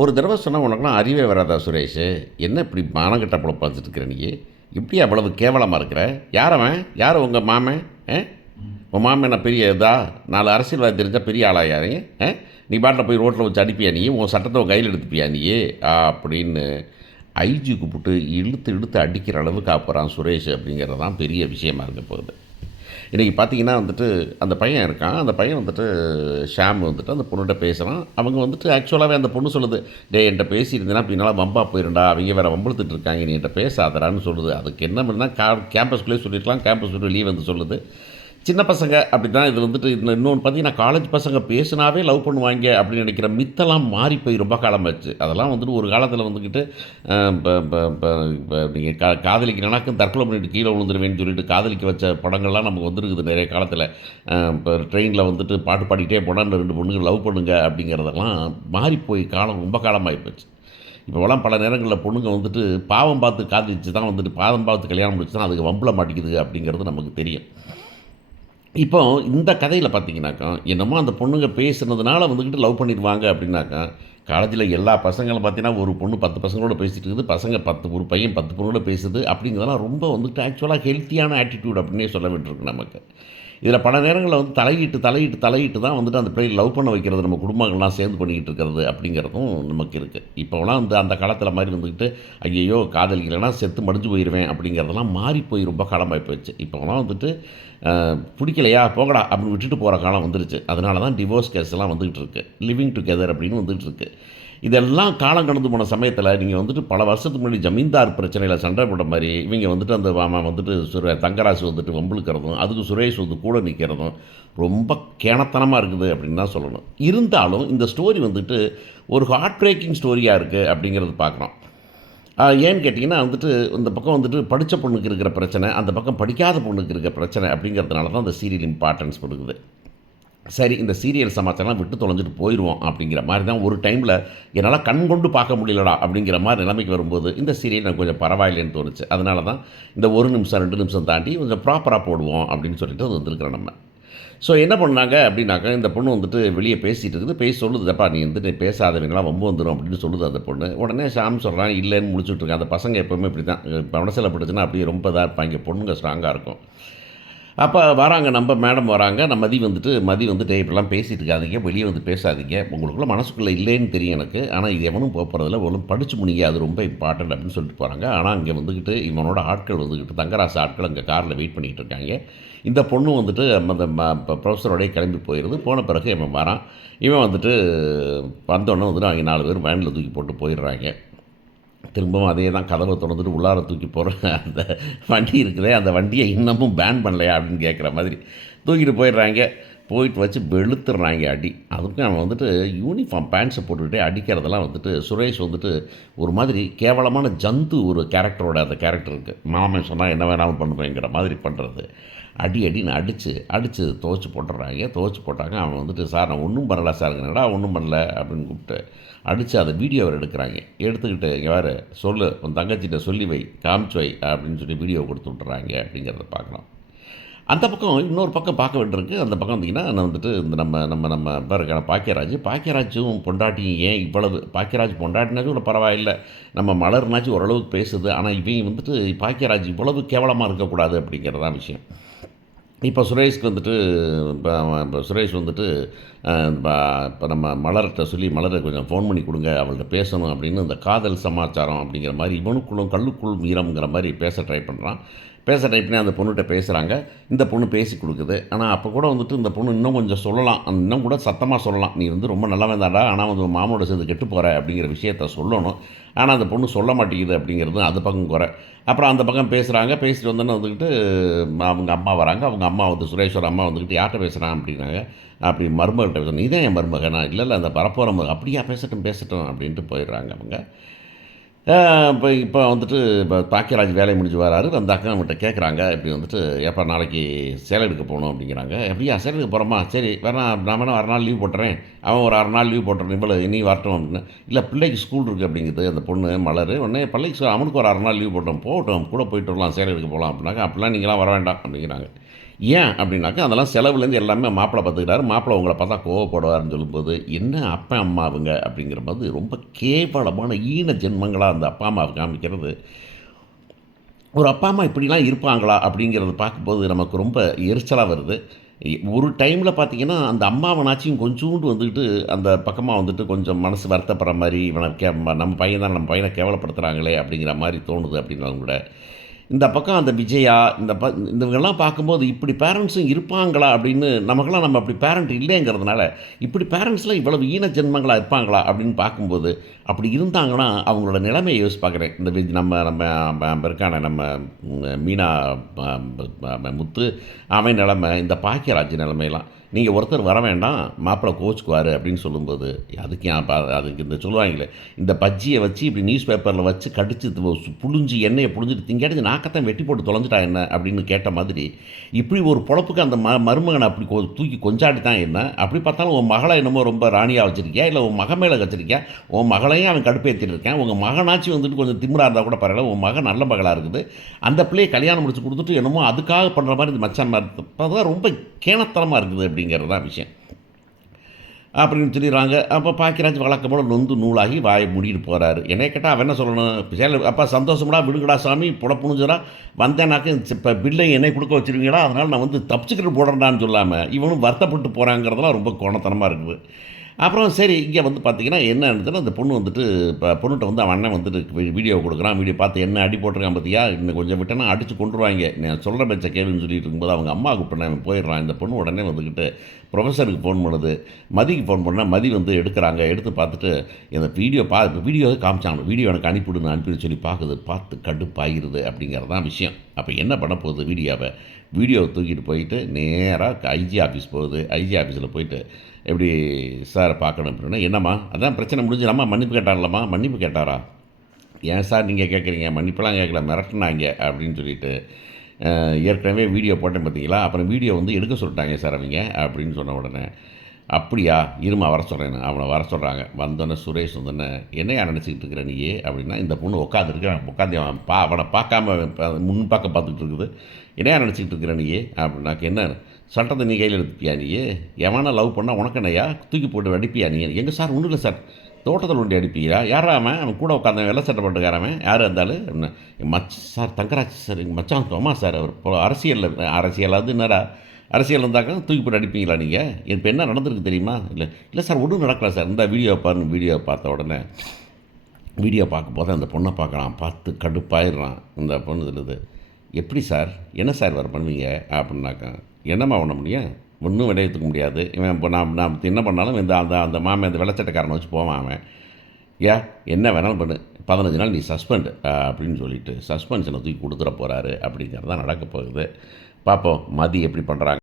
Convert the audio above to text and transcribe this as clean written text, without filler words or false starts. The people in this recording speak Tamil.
ஒரு தடவை சொன்னால் உனக்குலாம் அறிவே வராதா சுரேஷ்? என்ன இப்படி மானங்கெட்ட பொழப்பு பார்த்துட்டு இருக்கிற நீ? இப்படி அவ்வளவு கேவலமாக இருக்கிற? யாரவன்? யார் உங்கள் மாமன்? உன் மாமன் என்ன பெரிய இதா? 4 அரசியல்வாதி தெரிஞ்சால் பெரிய ஆளாயாரு? நீ பாட்டில் போய் ரோட்டில் வச்சு அடிப்பியா நீ? உன் சட்டத்தை உன் கையில் எடுத்துப்பியா நீ? அப்படின்னு ஐஜி கூப்பிட்டு இழுத்து இழுத்து அடிக்கிற அளவுக்கு ஆப்புறான் சுரேஷ். அப்படிங்கிறது தான் பெரிய விஷயமா இருக்க போகுது. இன்றைக்கி பார்த்தீங்கன்னா வந்துட்டு அந்த பையன் இருக்கான். அந்த பையன் வந்துட்டு ஷாம் வந்துட்டு அந்த பொண்ணுகிட்ட பேசுகிறான். அவங்க வந்துட்டு ஆக்சுவலாகவே அந்த பொண்ணு சொல்லுது, டே என்கிட்ட பேசியிருந்தேன்னா பின்னால் வம்பா போயிருண்டா, அவங்க வேறு வம்பழுத்துட்டு இருக்காங்க, நீ என்கிட்ட பேசாதடான்னு சொல்லுது. அதுக்கு என்ன பண்ணால் கேம்பஸ்குள்ளேயே சொல்லியிருக்கலாம், கேம்பஸ் விட்டு வெளியே வந்து சொல்லுது. சின்ன பசங்க அப்படி தான் இது வந்துட்டு. இன்னொன்று பார்த்தீங்கன்னா, காலேஜ் பசங்க பேசுனாவே லவ் பண்ணுவாங்க அப்படின்னு நினைக்கிற மித்தெல்லாம் மாறி போய் ரொம்ப காலமாச்சு. அதெல்லாம் வந்துட்டு ஒரு காலத்தில் வந்துக்கிட்டு இப்போ நீங்கள் காதலிக்கிறனாக்கும் தற்கொலை பண்ணிட்டு கீழே விழுந்துருவேன்னு சொல்லிட்டு காதலிக்க வச்ச படங்கள்லாம் நமக்கு வந்துருக்குது நிறைய காலத்தில். இப்போ ட்ரெயினில் வந்துட்டு பாட்டு பாடிக்கிட்டே போனால் 2 பொண்ணுங்க லவ் பண்ணுங்க அப்படிங்கிறதெல்லாம் மாறி போய் காலம் ரொம்ப காலமாகி போச்சு. இப்போலாம் பல நேரங்களில் பொண்ணுங்க வந்துட்டு பாவம் பார்த்து காதலிச்சு தான் வந்துட்டு பாவம் பார்த்து கல்யாணம் முடிச்சு தான் அதுக்கு வம்பில் மாட்டிக்குது அப்படிங்கிறது நமக்கு தெரியும். இப்போ இந்த கதையில் பார்த்தீங்கன்னாக்கா, என்னமோ அந்த பொண்ணுங்க பேசுனதுனால வந்துக்கிட்டு லவ் பண்ணிடுவாங்க அப்படின்னாக்கா, காலேஜில் எல்லா பசங்களும் பார்த்தீங்கன்னா, ஒரு பொண்ணு 10 பசங்களோட பேசிகிட்டு இருக்குது, பசங்க 10 ஒரு பையன் 10 பொண்ணோட பேசுது அப்படிங்கிறதெல்லாம் ரொம்ப வந்துட்டு ஆக்சுவலாக ஹெல்த்தியான ஆட்டிடியூட் அப்படின்னே சொல்ல வேண்டியிருக்கு நமக்கு. இதில் பல நேரங்களில் வந்து தலையிட்டு தான் வந்துட்டு அந்த பிள்ளையை லவ் பண்ண வைக்கிறது நம்ம குடும்பங்கள்லாம் சேர்ந்து பண்ணிக்கிட்டு இருக்கிறது அப்படிங்கிறதும் நமக்கு இருக்குது. இப்போலாம் வந்து அந்த காலத்தில் மாதிரி வந்துக்கிட்டு ஐயையோ காதலிக்கலைன்னா செத்து மடிஞ்சு போயிடுவேன் அப்படிங்கிறதெல்லாம் மாறி போய் ரொம்ப காலமாகி போயிடுச்சு. இப்போலாம் வந்துட்டு பிடிக்கலையா போங்கடா அப்படின்னு விட்டுட்டு போகிற காலம் வந்துருச்சு. அதனால தான் டிவோர்ஸ் கேஸ் எல்லாம் வந்துக்கிட்டு இருக்குது, லிவிங் டுகெதர் அப்படின்னு வந்துகிட்டு இருக்கு. இதெல்லாம் காலம் கடந்து போன சமயத்தில் நீங்கள் வந்துட்டு பல வருஷத்துக்கு முன்னாடி ஜமீன்தார் பிரச்சனையில் சண்டை போட்ட மாதிரி இவங்க வந்துட்டு அந்த வந்துட்டு தங்கராசு வந்துட்டு வம்புழுக்கிறதும் அதுக்கு சுரேஷ் வந்து கூட நிற்கிறதும் ரொம்ப கேணத்தனமாக இருக்குது அப்படின்னு தான் சொல்லணும். இருந்தாலும் இந்த ஸ்டோரி வந்துட்டு ஒரு ஹார்ட் பிரேக்கிங் ஸ்டோரியாக இருக்குது அப்படிங்கிறது பார்க்குறோம். ஏன்னு கேட்டிங்கன்னா வந்துட்டு இந்த பக்கம் வந்துட்டு படித்த பொண்ணுக்கு இருக்கிற பிரச்சனை, அந்த பக்கம் படிக்காத பொண்ணுக்கு இருக்கிற பிரச்சனை அப்படிங்கிறதுனால தான் இந்த சீரியல் இம்பார்ட்டன்ஸ் கொடுக்குது. சரி, இந்த சீரியல் சமாச்சாரம் விட்டு தொலைஞ்சிட்டு போயிடுவோம் அப்படிங்கிற மாதிரி தான் ஒரு டைமில் என்னால் கண் கொண்டு பார்க்க முடியலடா அப்படிங்கிற மாதிரி நிலைமைக்கு வரும்போது இந்த சீரியல் எனக்கு கொஞ்சம் பரவாயில்லைன்னு தோணுச்சு. அதனால தான் இந்த 1 நிமிஷம் 2 நிமிஷம் தாண்டி கொஞ்சம் ப்ராப்பராக போடுவோம் அப்படின்னு சொல்லிட்டு அது வந்துருக்குறோம் நம்ம. ஸோ என்ன பண்ணாங்க அப்படின்னாக்கா, இந்த பொண்ணு வந்துட்டு வெளியே பேசிகிட்டு இருக்குது. பேசி சொல்லுதுப்பா, நீ வந்துட்டு பேசாதவங்களாம் வம்பு வந்துடும் அப்படின்னு சொல்லுது அந்த பொண்ணு. உடனே ஷாம் சொல்கிறான் இல்லைன்னு முடிச்சுட்டு இருக்கேன். அந்த பசங்க எப்போவுமே இப்படி தான் மனசில் பட்டுச்சுன்னா அப்படியே ரொம்ப இதாக இருப்பாங்க, பொண்ணுங்க ஸ்ட்ராங்காக இருக்கும். அப்போ வராங்க, நம்ம மேடம் வராங்க. மதி வந்துட்டு இப்படிலாம் பேசிகிட்டு இருக்காதீங்க, வெளியே வந்து பேசாதீங்க, உங்களுக்குள்ள மனசுக்குள்ளே இல்லைன்னு தெரியும் எனக்கு, ஆனால் இது எவனும் போகிறதில்ல, ஒன்றும் படித்து முடிங்க, அது ரொம்ப இம்பார்ட்டன்ட் அப்படின்னு சொல்லிட்டு போகிறாங்க. ஆனால் அங்கே வந்துக்கிட்டு இவனோட ஆட்கள் வந்துக்கிட்டு தங்கராசு ஆட்கள் அங்கே காரில் வெயிட் பண்ணிகிட்டு இருக்காங்க. இந்த பொண்ணு வந்துட்டு அந்த ப்ரொஃபஸரோடய கிளம்பி போயிடுது. போன பிறகு இவன் வரான். இவன் வந்துட்டு வந்தோடனே வந்துட்டு அவங்க 4 பேர் வேனில் தூக்கி போட்டு போயிடுறாங்க. திரும்பவும் அதே தான், கதவை திறந்துட்டு உள்ளார தூக்கி போகிற அந்த வண்டி இருக்குதே, அந்த வண்டியை இன்னமும் பேன் பண்ணலையா அப்படின்னு கேட்குற மாதிரி தூக்கிட்டு போயிடுறாங்க. போயிட்டு வச்சு வெளுத்துடுறாங்க அடி. அதுக்கும் அவன் வந்துட்டு யூனிஃபார்ம் பேண்ட்ஸை போட்டுக்கிட்டே அடிக்கிறதெல்லாம் வந்துட்டு சுரேஷ் வந்துட்டு ஒரு மாதிரி கேவலமான ஜந்து ஒரு கேரக்டரோட அந்த கேரக்டர் இருக்குது. மாமன் சொன்னால் என்ன வேணாலும் பண்ணுவேங்கிற மாதிரி பண்ணுறது. அடின்னு அடித்து துவச்சி போட்டாங்க. அவன் வந்துட்டு சார் நான் ஒன்றும் பண்ணலை சார், என்னடா ஒன்றும் பண்ணலை அப்படின்னு கூப்பிட்டு அடித்து அதை வீடியோவை எடுக்கிறாங்க. எடுத்துக்கிட்டு இங்கே வேறு சொல்லு, உன் தங்கச்சிட்ட சொல்லி வை, காமிச்சு வை அப்படின்னு சொல்லி வீடியோ கொடுத்து விட்டுறாங்க அப்படிங்கிறத பார்க்குறோம். அந்த பக்கம் இன்னொரு பக்கம் பார்க்க வேண்டியிருக்கு. அந்த பக்கம் வந்திங்கன்னா நான் வந்துட்டு இந்த நம்ம இருக்கான பாக்கியராஜும் பொண்டாட்டியும் ஏன் இவ்வளவு, பாக்கியராஜ் பொண்டாட்டினாச்சும் கூட பரவாயில்லை, நம்ம மலர்னாச்சும் ஓரளவுக்கு பேசுது, ஆனால் இவங்க வந்துட்டு பாக்கியராஜ் இவ்வளவு கேவலமாக இருக்கக்கூடாது அப்படிங்கிறதான் விஷயம். இப்போ சுரேஷ்க்கு வந்துட்டு இப்போ சுரேஷ் வந்துட்டு இப்போ நம்ம மலர்கிட்ட சொல்லி மலரை கொஞ்சம் ஃபோன் பண்ணி கொடுங்க, அவள்கிட்ட பேசணும் அப்படின்னு இந்த காதல் சமாச்சாரம் அப்படிங்கிற மாதிரி இவனுக்குள்ளும் கல்லுக்குள்ளும் ஈரம்ங்கிற மாதிரி பேச ட்ரை பண்ணுறான். பண்ணி அந்த பொண்ணுகிட்ட பேசுகிறாங்க. இந்த பொண்ணு பேசி கொடுக்குது. ஆனால் அப்போ கூட வந்துட்டு இந்த பொண்ணு இன்னும் கொஞ்சம் சொல்லலாம், இன்னும் கூட சத்தமாக சொல்லலாம், நீ வந்து ரொம்ப நல்லா வேண்டாடா, ஆனால் வந்து மாமோட சேர்ந்து கெட்டு போகிற அப்படிங்கிற விஷயத்த சொல்லணும். ஆனால் அந்த பொண்ணு சொல்ல மாட்டேங்குது அப்படிங்கிறது அது பக்கம் குறை. அப்புறம் அந்த பக்கம் பேசிட்டு வந்தோன்னே வந்துக்கிட்டு அவங்க அம்மா வராங்க. அவங்க அம்மா வந்து சுரேஸ்வர் அம்மா வந்துக்கிட்டு யார்கிட்ட பேசுகிறான் அப்படின்னாங்க. அப்படி மருமகிட்ட பேசணும், நீதான் என் மருமகனா, இல்லை அந்த வரப்போகிற அப்படியா, பேசட்டும் அப்படின்ட்டு போயிடுறாங்க அவங்க. இப்போ வந்துட்டு இப்போ பாக்கியராஜ் வேலை முடிஞ்சு வராரு. அந்த அக்கா அவங்ககிட்ட கேட்குறாங்க, இப்படி வந்துட்டு எப்போ நாளைக்கு சேலை எடுக்க போகணும் அப்படிங்கிறாங்க. எப்படியா சேலை எடுக்க போகிறோமா, சரி வேணா நான் வேணா 6 நாள் லீவ் போட்டுறேன், அவன் ஒரு 6 நாள் லீவ் போட்டுறேன், இவ்வளோ நீ வரட்டும் அப்படின்னு. இல்லை பிள்ளைக்கு ஸ்கூல் இருக்குது அப்படிங்குது அந்த பொண்ணு மலர். உடனே பிள்ளைக்கு அவனுக்கு ஒரு 6 நாள் லீவ் போட்டோம், போகட்டும் கூட போயிட்டு வரலாம், சேலை எடுக்க போகலாம் அப்படின்னாங்க. அப்படிலாம் நீங்களாம் வர வேண்டாம் அப்படிங்கிறாங்க. ஏன் அப்படின்னாக்கா அதெல்லாம் செலவுலேருந்து எல்லாமே மாப்பிள்ளை பார்த்துக்கிறாரு. மாப்பிள்ளை உங்கள பார்த்தா கோவப்படுவாருன்னு சொல்லும்போது, என்ன அப்பன் அம்மா அவங்க அப்படிங்கிறபோது ரொம்ப கேவலமான ஈன ஜென்மங்களா அந்த அப்பா அம்மாவ காமிக்கிறது. ஒரு அப்பா அம்மா இப்படிலாம் இருப்பாங்களா அப்படிங்கிறத பார்க்கும்போது நமக்கு ரொம்ப எரிச்சலா வருது. ஒரு டைமில் பார்த்தீங்கன்னா, அந்த அம்மாவனாச்சும் கொஞ்சூண்டு வந்துட்டு அந்த பக்கமா வந்துட்டு கொஞ்சம் மனசு வருத்தப்படுற மாரி, இவன நம்ம பையன் தான் நம்ம பையன கேவலப்படுத்துறாங்களே அப்படிங்கிற மாரி தோணுது அப்படின்னாலும் கூட, இந்த பக்கம் அந்த விஜயா, இவங்கெல்லாம் பார்க்கும்போது இப்படி பேரண்ட்ஸும் இருப்பாங்களா அப்படின்னு நமக்கெல்லாம் நம்ம அப்படி பேரண்ட் இல்லைங்கிறதுனால, இப்படி பேரண்ட்ஸ்லாம் இவ்வளவு ஈன ஜென்மங்களா இருப்பாங்களா அப்படின்னு பார்க்கும்போது, அப்படி இருந்தாங்கன்னா அவங்களோட நிலைமைய யோசிச்சு பார்க்குறேன். இந்த நம்ம நம்ம இருக்கானே நம்ம மீனா முத்து, அவன் நிலைமை, இந்த பாக்கியராஜ் நிலைமையெல்லாம். நீங்க ஒருத்தர் வர வேண்டாம், மாப்பிள்ளை கோவிச்சுக்குவாரு அப்படின்னு சொல்லும்போது, அதுக்கு அதுக்கு இந்த சொல்லுவாங்களே, இந்த பஜ்ஜிய வச்சு இப்படி நியூஸ் பேப்பரில வச்சு கடிச்சு புழிஞ்சு எண்ணெய புழிஞ்சிட்டு திங்காட்டி நாக்கத்தான் வெட்டி போட்டு தொலைஞ்சுட்டா என்ன அப்படின்னு கேட்ட மாதிரி, இப்படி ஒரு பொழப்புக்கு அந்த மருமகன அப்படி தூக்கி கொஞ்சாட்டி தான் என்ன? அப்படி பார்த்தாலும் உன் மகள என்னமோ ரொம்ப ராணியா வச்சிருக்கியா? இல்ல உன் மகன் மேல வச்சிருக்கியா? உன் மகளையும் அவன் கடுப்பேத்திட்டு இருக்கான். உங்க மகனாச்சும் வந்துட்டு கொஞ்சம் திமிரா இருந்தா கூட பரவால்ல. உன் மகன் நல்ல மகளா இருக்குது. அந்த பிள்ளைய கல்யாணம் முடிச்சு குடுத்துட்டு என்னமோ அதுக்காக பண்ற மாரி இந்த மச்சான் மாரி இப்பதான் ரொம்ப கேணத்தனமா இருக்குது அப்படிங்கிறது தான் விஷயம். அப்படின்னு சொல்லிடுறாங்க. அப்போ பாக்கியராஜ் வழக்கம் போல நொந்து நூலாகி வாயை மூடிட்டு போறாரு. என்னைய கேட்டா அவன் என்ன சொல்லணும்? அப்பா சந்தோஷம்டா விடுங்கடா சாமி புடப்புணுஞ்சுடா வந்தேனாக்க இப்போ பில்லை என்னை கொடுக்க வச்சிருவீங்களா? அதனால நான் வந்து தப்பிச்சுக்கிட்டு போடுறேன்டான்னு சொல்லாமல் இவனும் வருத்தப்பட்டு போகிறாங்கிறதுலாம் ரொம்ப கோணத்தனமாக இருக்குது. அப்புறம் சரி இங்கே வந்து பார்த்தீங்கன்னா என்ன இருந்துச்சுன்னா, அந்த பொண்ணு வந்துட்டு இப்போ பொண்ணுட்ட வந்து அவன் அண்ணன் வந்துட்டு வீடியோ கொடுக்குறான். வீடியோ பார்த்து என்ன அடி போட்டிருக்கான் பார்த்தியா? இன்னும் கொஞ்சம் விட்டேன்னா அடித்து கொண்டுருவாங்க. நான் சொல்கிற பேச்ச கேளுன்னு சொல்லிட்டு இருக்கும்போது அவங்க அம்மா கூப்பிட்டேன் அவன் போயிடுறான். இந்த பொண்ணு உடனே வந்துக்கிட்டு ப்ரொஃபஸருக்கு ஃபோன் பண்ணுது. மதிக்கு ஃபோன் பண்ணால் மதி வந்து எடுக்கிறாங்க. எடுத்து பார்த்துட்டு இந்த வீடியோ காமிச்சாங்க. வீடியோ எனக்கு அனுப்பிவிடுன்னு அனுப்பிவிட சொல்லி பார்க்குது. பார்த்து கடுப்பாகிருது அப்படிங்கிறது தான் விஷயம். அப்போ என்ன பண்ண போகுது வீடியோவை தூக்கிட்டு போயிட்டு நேராக ஐஜி ஆஃபீஸ் போகுது. ஐஜி ஆஃபீஸில் போயிட்டு எப்படி சார் பார்க்கணும் அப்படின்னா, என்னம்மா அதான் பிரச்சனை முடிஞ்சிடாமா மன்னிப்பு கேட்டார்லம்மா மன்னிப்பு கேட்டாரா? ஏன் சார் நீங்கள் கேட்குறீங்க? மன்னிப்பெல்லாம் கேட்கல மிரட்டினாங்க அப்படின்னு சொல்லிட்டு ஏற்கனவே வீடியோ போட்டேன் பார்த்தீங்களா? அப்புறம் வீடியோ வந்து எடுக்க சொல்லிட்டாங்க சார் அவங்க அப்படின்னு சொன்ன உடனே, அப்படியா இருமா வர சொல்கிறேன் அவனை வர சொல்கிறாங்க. வந்தோடனே சுரேஷ் வந்தோடனே என்னையா நினச்சிக்கிட்டு இருக்கிற நீ அப்படின்னா, இந்த பொண்ணு உட்காந்து அவன் அவனை பார்க்காம முன்பக்கம் பார்த்துக்கிட்டு இருக்குது. என்னையா நினச்சிக்கிட்டு இருக்கிற நீ அப்படின்னாக்க என்ன சட்டத்தை நீ கையில் எடுத்துப்பியா நீ? எவனா லவ் பண்ணால் உனக்கு என்னையா தூக்கி போட்டு அடிப்பியா நீ? எங்கே சார் ஒன்றும் இல்லை சார் தோட்டத்தில் ஒண்டி அடிப்பீரா? யாரா அவன் கூட உட்காந்து வெள்ளை சட்டை போட்டுக்காரவன் யார் இருந்தாலும் என்ன சார் தங்கராஜ் சார் எங்கள் மச்சான் தோமா சார் அவர் இப்போ அரசியலாவது என்னடா அரசியல் இருந்தாக்கா தூக்கி போட்டு அடிப்பீங்களா நீங்கள்? இப்போ என்ன நடந்திருக்கு தெரியுமா? இல்லை சார் ஒன்றும் நடக்கல சார். இந்த வீடியோ பாருங்க. வீடியோ பார்த்த உடனே வீடியோ பார்க்கும்போது அந்த பொண்ணை பார்க்கலாம். பார்த்து கடுப்பாயிடுறான். இந்த பொண்ணு சொல்லுது, எப்படி சார் என்ன சார் வர பண்ணுவீங்க அப்படின்னாக்கா, என்னம்மா பண்ண முடியும்? ஒன்றும் விளையத்துக்க முடியாது. இவன் இப்போ நான் என்ன பண்ணாலும் இந்த அந்த அந்த மாமன் அந்த வெள்ளச்சட்டைக்காரனை வச்சு போவான் அவன். என்ன வேணாலும் பண்ணு 15 நாள் நீ சஸ்பெண்டு அப்படின்னு சொல்லிட்டு சஸ்பென்ஷனை தூக்கி கொடுத்துட போகிறாரு அப்படிங்கிறது தான் நடக்க போகுது. பார்ப்போம் மதி எப்படி பண்ணுறாங்க.